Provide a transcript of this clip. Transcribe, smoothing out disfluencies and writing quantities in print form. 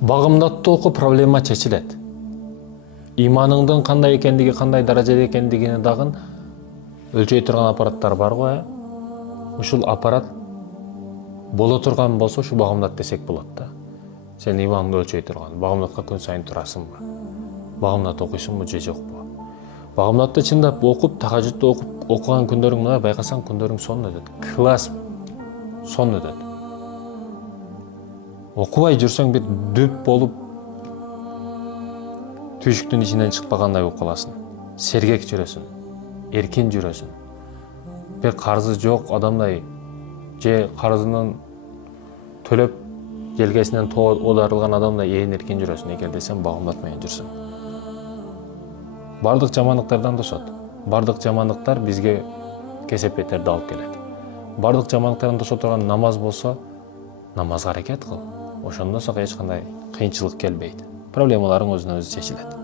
Багымдатты окуу проблема чечилет. Иманыңдын кандай экендиги, кандай даражада экендигини дагы өлчөй турган аппараттар бар го. Ушул аппарат боло турган болсо ушу багымдат десек болот да. Сен иманыңды өлчөй турган, багымдатка күн сайын турасыңбы? Багымдат окуйсуңбу же жокпу? Багымдатты чындап окуп, тахажжудду окуган күндөрүң мына байкасаң күндөрүң сонун өтөт. Класс сонун өтөт. Окубай жүрсөң бир дүп болуп түйшүктүн ичинен чыкпагандай болуп каласың. Сергек жүрөсүң, эркин жүрөсүң. Бир карзы жок адамдай же карзынын төлөп желкесинен оодарылган адамдай эркин жүрөсүң эгерде сен багымдат менен жүрсөң. Бардык жамандыктардан тосот. Бардык жамандыктар бизге кесеп кетерди алып келет. Бардык жамандыктардан тосо турган намаз болсо, намазга аракет кыл. Ошондон соң эч кандай кыйынчылык келбейт. Проблемаларың өзүнөн өзү чечилет.